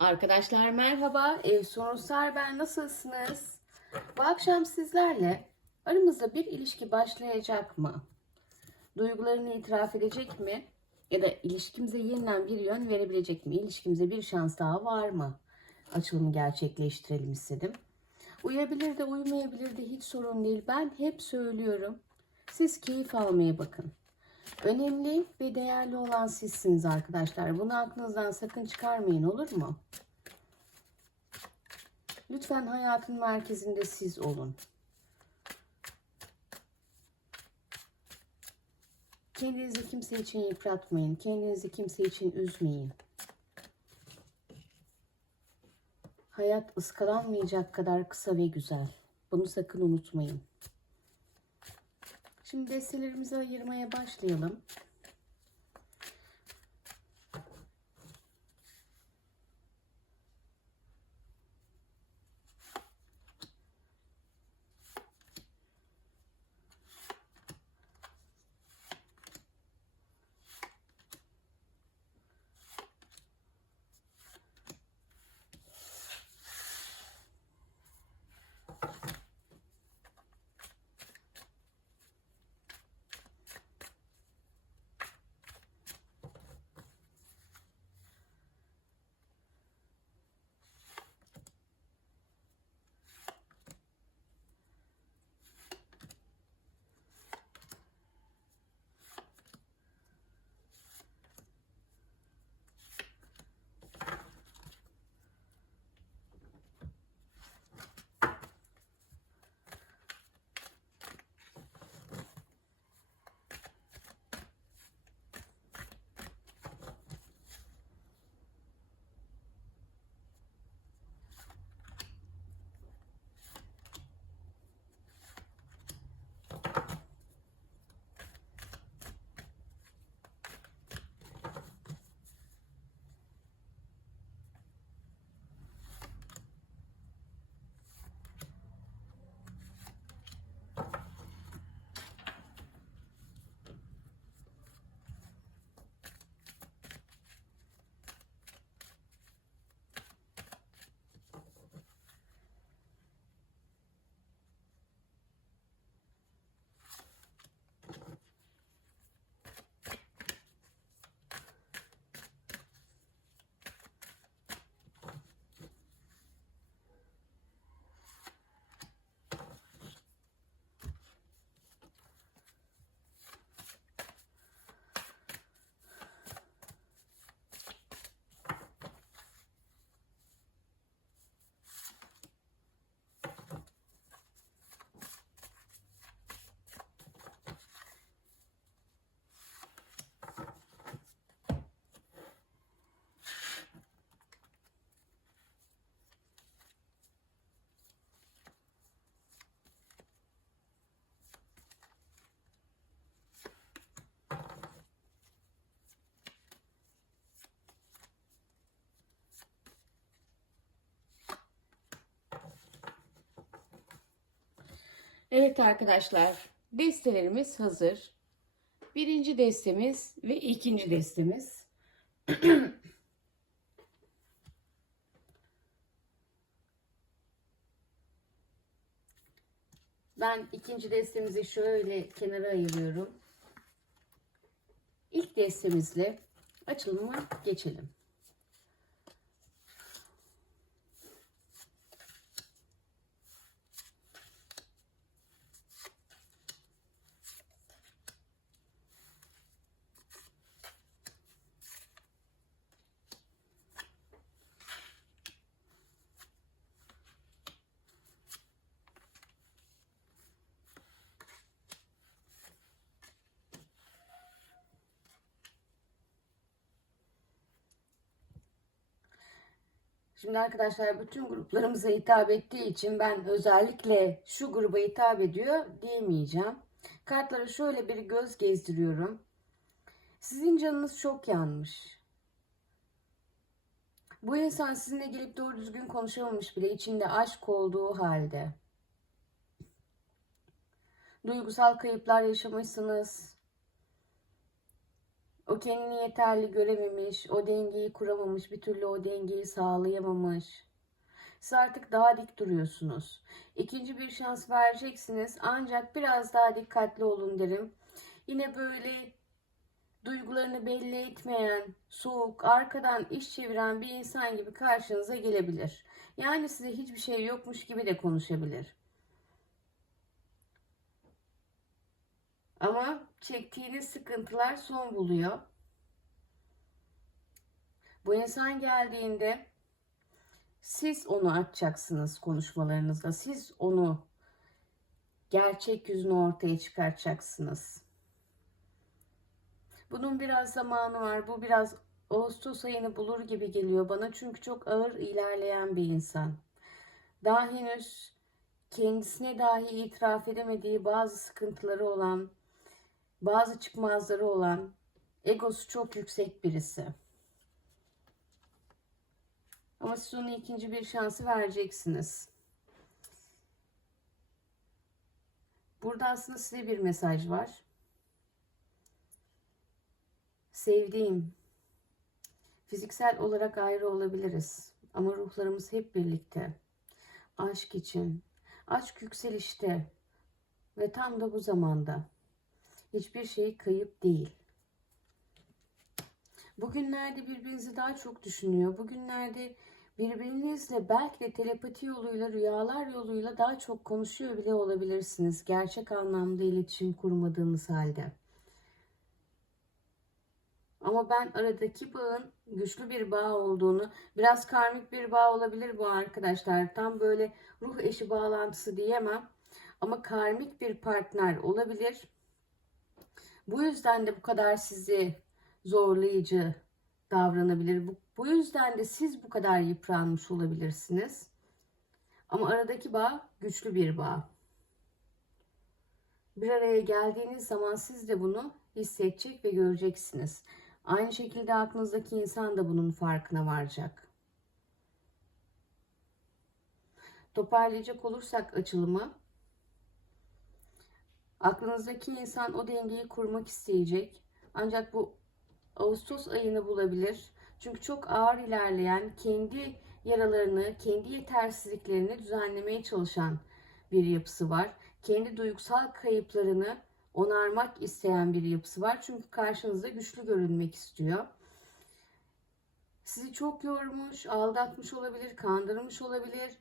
Arkadaşlar merhaba. Ev Sorunlar ben nasılsınız? Bu akşam sizlerle aramızda bir ilişki başlayacak mı? Duygularını itiraf edecek mi? Ya da ilişkimize yeniden bir yön verebilecek mi? İlişkimize bir şans daha var mı? Açılımı gerçekleştirelim istedim. Uyabilir de uymayabilir de hiç sorun değil. Ben hep söylüyorum. Siz keyif almaya bakın. Önemli ve değerli olan sizsiniz arkadaşlar. Bunu aklınızdan sakın çıkarmayın olur mu? Lütfen hayatın merkezinde siz olun. Kendinizi kimse için yıpratmayın. Kendinizi kimse için üzmeyin. Hayat ıskalanmayacak kadar kısa ve güzel. Bunu sakın unutmayın. Şimdi destelerimizi ayırmaya başlayalım. Evet arkadaşlar, destelerimiz hazır. Birinci destemiz ve ikinci destemiz. ben ikinci destemizi şöyle kenara ayırıyorum. İlk destemizle açılıma geçelim. Şimdi arkadaşlar bütün gruplarımıza hitap ettiği için ben özellikle şu gruba hitap ediyor diyemeyeceğim. Kartlara şöyle bir göz gezdiriyorum. Sizin canınız çok yanmış. Bu insan sizinle gelip doğru düzgün konuşamamış bile içinde aşk olduğu halde. Duygusal kayıplar yaşamışsınız. O kendini yeterli görememiş, o dengeyi kuramamış, bir türlü o dengeyi sağlayamamış. Siz artık daha dik duruyorsunuz. İkinci bir şans vereceksiniz ancak biraz daha dikkatli olun derim. Yine böyle duygularını belli etmeyen, soğuk, arkadan iş çeviren bir insan gibi karşınıza gelebilir. Yani size hiçbir şey yokmuş gibi de konuşabilir. Ama çektiğiniz sıkıntılar son buluyor. Bu insan geldiğinde siz onu açacaksınız konuşmalarınızda. Siz onu gerçek yüzünü ortaya çıkartacaksınız. Bunun biraz zamanı var. Bu biraz Ağustos ayını bulur gibi geliyor bana. Çünkü çok ağır ilerleyen bir insan. Daha henüz kendisine dahi itiraf edemediği bazı sıkıntıları olan, bazı çıkmazları olan, egosu çok yüksek birisi. Ama siz ona ikinci bir şansı vereceksiniz. Burada aslında size bir mesaj var. Sevdiğim, fiziksel olarak ayrı olabiliriz ama ruhlarımız hep birlikte. Aşk için, aşk yükselişte ve tam da bu zamanda. Hiçbir şey kayıp değil. Bugünlerde birbirinizi daha çok düşünüyor. Bugünlerde birbirinizle belki de telepati yoluyla, rüyalar yoluyla daha çok konuşuyor bile olabilirsiniz. Gerçek anlamda iletişim kurmadığınız halde. Ama ben aradaki bağın güçlü bir bağ olduğunu, biraz karmik bir bağ olabilir bu arkadaşlar. Tam böyle ruh eşi bağlantısı diyemem. Ama karmik bir partner olabilir. Bu yüzden de bu kadar sizi zorlayıcı davranabilir. Bu, bu yüzden de siz bu kadar yıpranmış olabilirsiniz. Ama aradaki bağ güçlü bir bağ. Bir araya geldiğiniz zaman siz de bunu hissedecek ve göreceksiniz. Aynı şekilde aklınızdaki insan da bunun farkına varacak. Toparlayacak olursak açılımı, aklınızdaki insan o dengeyi kurmak isteyecek. Ancak bu Ağustos ayını bulabilir. Çünkü çok ağır ilerleyen, kendi yaralarını, kendi yetersizliklerini düzenlemeye çalışan bir yapısı var. Kendi duygusal kayıplarını onarmak isteyen bir yapısı var. Çünkü karşınızda güçlü görünmek istiyor. Sizi çok yormuş, aldatmış olabilir, kandırmış olabilir.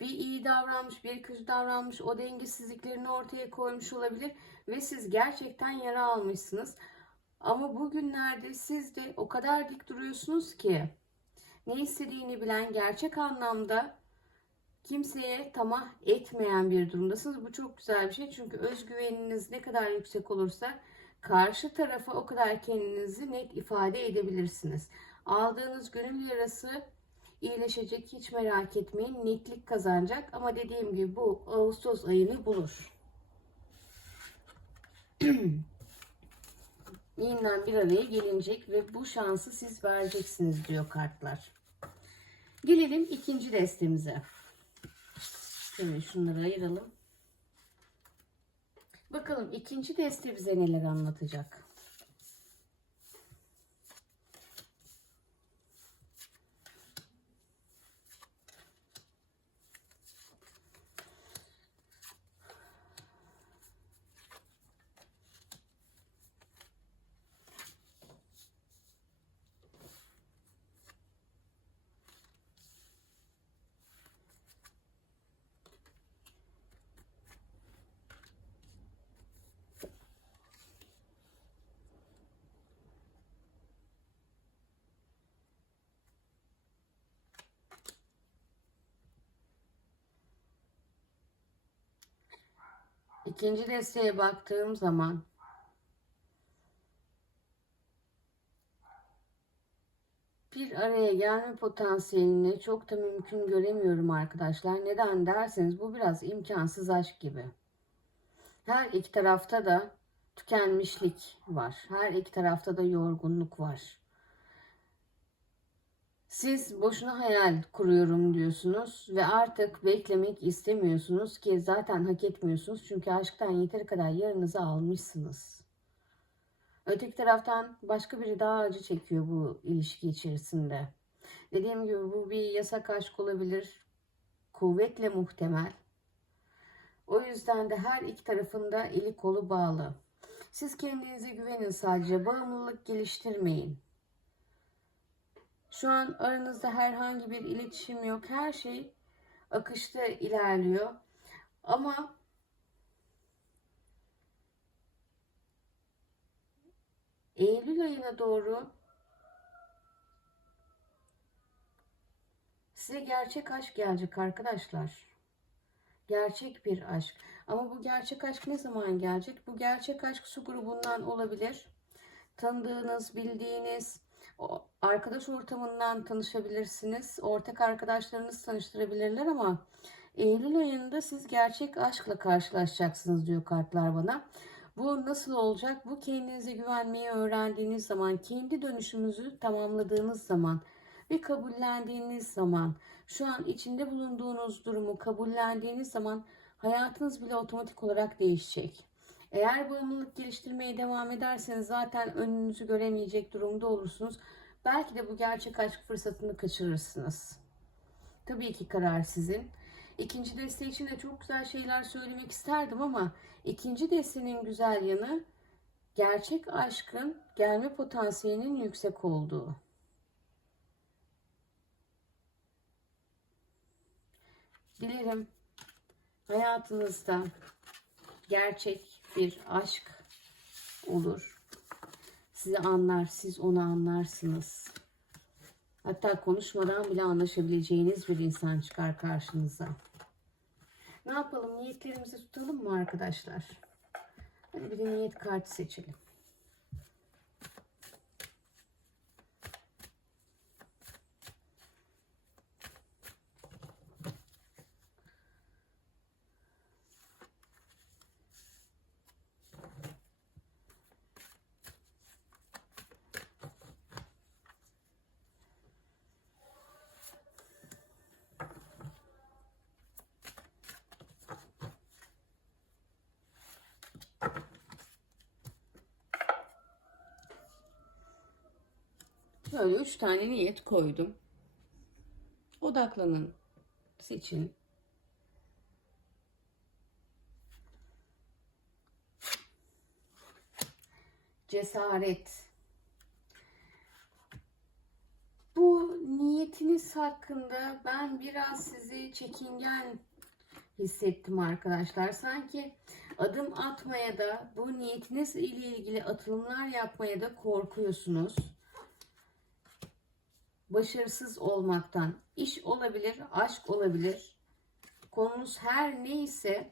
Bir iyi davranmış, bir kötü davranmış, o dengesizliklerini ortaya koymuş olabilir ve siz gerçekten yara almışsınız. Ama bugünlerde siz de o kadar dik duruyorsunuz ki ne istediğini bilen gerçek anlamda kimseye tamah etmeyen bir durumdasınız. Bu çok güzel bir şey. Çünkü özgüveniniz ne kadar yüksek olursa karşı tarafa o kadar kendinizi net ifade edebilirsiniz. Aldığınız gönül yarası iyileşecek hiç merak etmeyin. Netlik kazanacak ama dediğim gibi bu Ağustos ayını bulur. yeniden bir araya gelinecek ve bu şansı siz vereceksiniz diyor kartlar. Gelelim ikinci destemize. Şöyle şunları ayıralım. Bakalım ikinci deste bize neler anlatacak. İkinci desteğe baktığım zaman bir araya gelme potansiyelini çok da mümkün göremiyorum arkadaşlar. Neden derseniz bu biraz imkansız aşk gibi. Her iki tarafta da tükenmişlik var. Her iki tarafta da yorgunluk var. Siz boşuna hayal kuruyorum diyorsunuz ve artık beklemek istemiyorsunuz ki zaten hak etmiyorsunuz. Çünkü aşktan yeteri kadar yarınızı almışsınız. Öteki taraftan başka biri daha acı çekiyor bu ilişki içerisinde. Dediğim gibi bu bir yasak aşk olabilir. Kuvvetle muhtemel. O yüzden de her iki tarafında eli kolu bağlı. Siz kendinize güvenin sadece. Bağımlılık geliştirmeyin. Şu an aranızda herhangi bir iletişim yok. Her şey akışta ilerliyor. Ama Eylül ayına doğru size gerçek aşk gelecek arkadaşlar. Gerçek bir aşk. Ama bu gerçek aşk ne zaman gelecek? Bu gerçek aşk su grubundan olabilir. Tanıdığınız, bildiğiniz, arkadaş ortamından tanışabilirsiniz. Ortak arkadaşlarınız tanıştırabilirler ama Eylül ayında siz gerçek aşkla karşılaşacaksınız diyor kartlar bana. Bu nasıl olacak? Bu kendinize güvenmeyi öğrendiğiniz zaman, kendi dönüşümünüzü tamamladığınız zaman ve kabullendiğiniz zaman, şu an içinde bulunduğunuz durumu kabullendiğiniz zaman hayatınız bile otomatik olarak değişecek. Eğer bağımlılık geliştirmeye devam ederseniz zaten önünüzü göremeyecek durumda olursunuz. Belki de bu gerçek aşk fırsatını kaçırırsınız. Tabii ki karar sizin. İkinci deste için de çok güzel şeyler söylemek isterdim ama ikinci destenin güzel yanı gerçek aşkın gelme potansiyelinin yüksek olduğu. Dilerim hayatınızda gerçek bir aşk olur. Sizi anlar, siz onu anlarsınız. Hatta konuşmadan bile anlaşabileceğiniz bir insan çıkar karşınıza. Ne yapalım? Niyetlerimizi tutalım mı arkadaşlar? Hadi bir de niyet kartı seçelim. Böyle üç tane niyet koydum. Odaklanın. Seçin. Cesaret. Bu niyetiniz hakkında ben biraz sizi çekingen hissettim arkadaşlar. Sanki adım atmaya da bu niyetiniz ile ilgili atılımlar yapmaya da korkuyorsunuz başarısız olmaktan, iş olabilir, aşk olabilir. Konunuz her neyse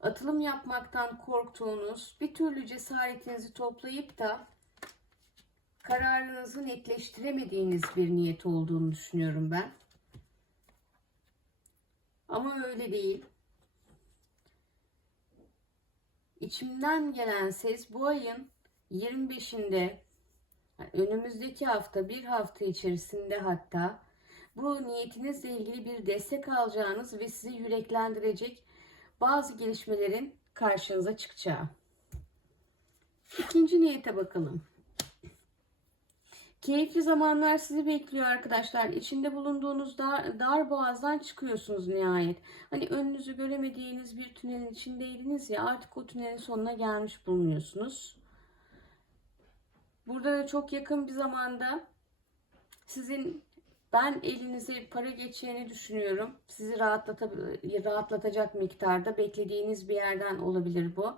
atılım yapmaktan korktuğunuz, bir türlü cesaretinizi toplayıp da kararınızı netleştiremediğiniz bir niyet olduğunu düşünüyorum ben. Ama öyle değil. İçimden gelen ses bu ayın 25'inde önümüzdeki hafta bir hafta içerisinde hatta bu niyetinizle ilgili bir destek alacağınız ve sizi yüreklendirecek bazı gelişmelerin karşınıza çıkacağı. İkinci niyete bakalım. Keyifli zamanlar sizi bekliyor arkadaşlar. İçinde bulunduğunuz dar, dar boğazdan çıkıyorsunuz nihayet. Hani önünüzü göremediğiniz bir tünelin içindeydiniz ya artık o tünelin sonuna gelmiş bulunuyorsunuz. Burada da çok yakın bir zamanda sizin ben elinize para geçeceğini düşünüyorum. Sizi rahatlatacak miktarda beklediğiniz bir yerden olabilir bu.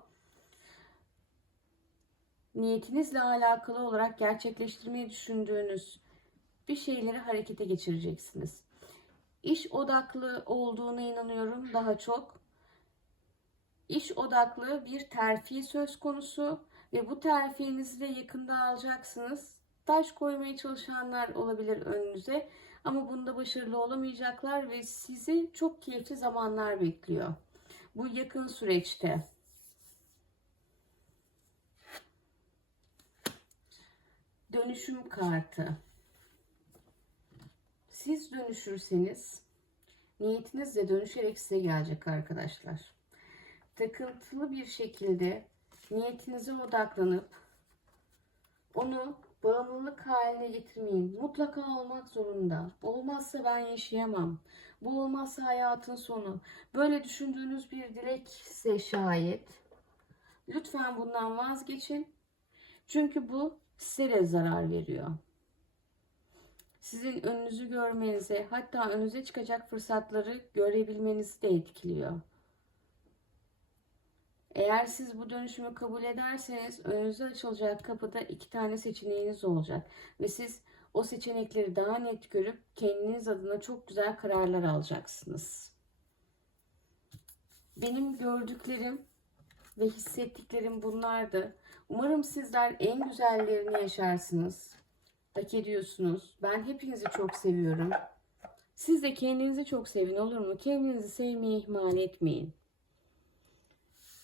Niyetinizle alakalı olarak gerçekleştirmeyi düşündüğünüz bir şeyleri harekete geçireceksiniz. İş odaklı olduğuna inanıyorum daha çok. İş odaklı bir terfi söz konusu ve bu terfinizi de yakında alacaksınız. Taş koymaya çalışanlar olabilir önünüze ama bunda başarılı olamayacaklar ve sizi çok keyifli zamanlar bekliyor. Bu yakın süreçte. Dönüşüm kartı. Siz dönüşürseniz niyetiniz de dönüşerek size gelecek arkadaşlar. Takıntılı bir şekilde niyetinize odaklanıp Onu bağımlılık haline getirmeyin. Mutlaka olmak zorunda. Olmazsa ben yaşayamam. Bu olmazsa hayatın sonu. Böyle düşündüğünüz bir dilekse şayet lütfen bundan vazgeçin. Çünkü bu size de zarar veriyor. Sizin önünüzü görmenize, hatta önünüze çıkacak fırsatları görebilmenizi de etkiliyor. Eğer siz bu dönüşümü kabul ederseniz önünüze açılacak kapıda iki tane seçeneğiniz olacak. Ve siz o seçenekleri daha net görüp kendiniz adına çok güzel kararlar alacaksınız. Benim gördüklerim ve hissettiklerim bunlardı. Umarım sizler en güzellerini yaşarsınız. Hak ediyorsunuz. Ben hepinizi çok seviyorum. Siz de kendinizi çok sevin olur mu? Kendinizi sevmeyi ihmal etmeyin.